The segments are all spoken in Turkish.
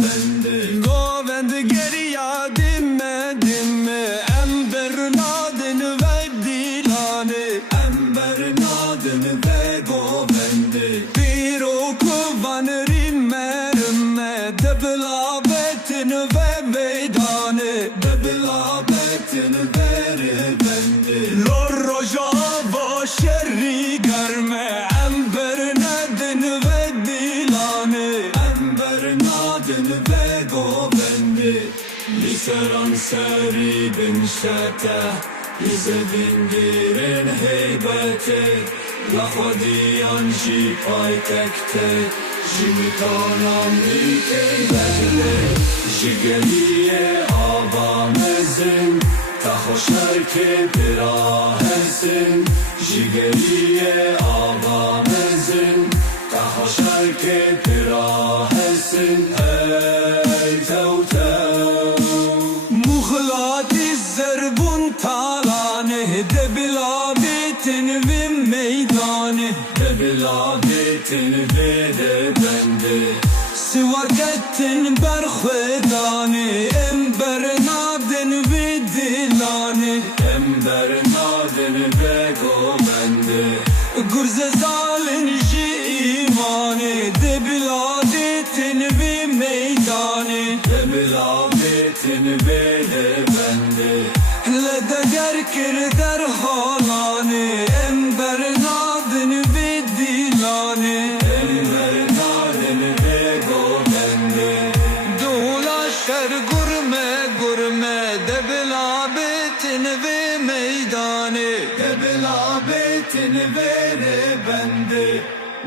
bende. Govind geriya dimme ember nadin ve dilane, ember nadin ve govendi. Bir oku vanrimme rimme debla betin ve meydane, debla betin ve bendi. Lor roja va şerri görme ember nadin ve dilane, ember nadin ve govendi. Liseran seri bin şete bize bindirin heybete, la khodiyan ji pay tekte jimitanan dikeylerle, jigeriye avamezin ta hoşer ke pirahesin, jigeriye avamezin ta hoşer ke pirahesin. Ey tev tev muhlati zerbun talane, debla betin ve meydane, debla betin ve de bende. Sivaketin berkhedane, ember nadin ve dilane, ember nadin ve gomende. Gurze zalin ji imane, debla betin ve meydane, debla betin ve de bende. Lede gerkir der halane, ember nadin ve dilane, ember nadin ve gomende. Dolaşır gurme debla betin ve meydane, debla betin ve de bende.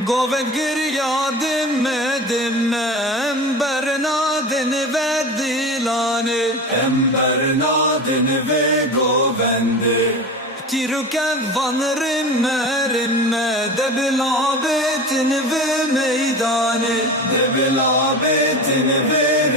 Govind geriya dimme ember nadin ve dilane, ember nadin ve govendi. Tiruke vanrimme debla betin ve meydane, debla betin ve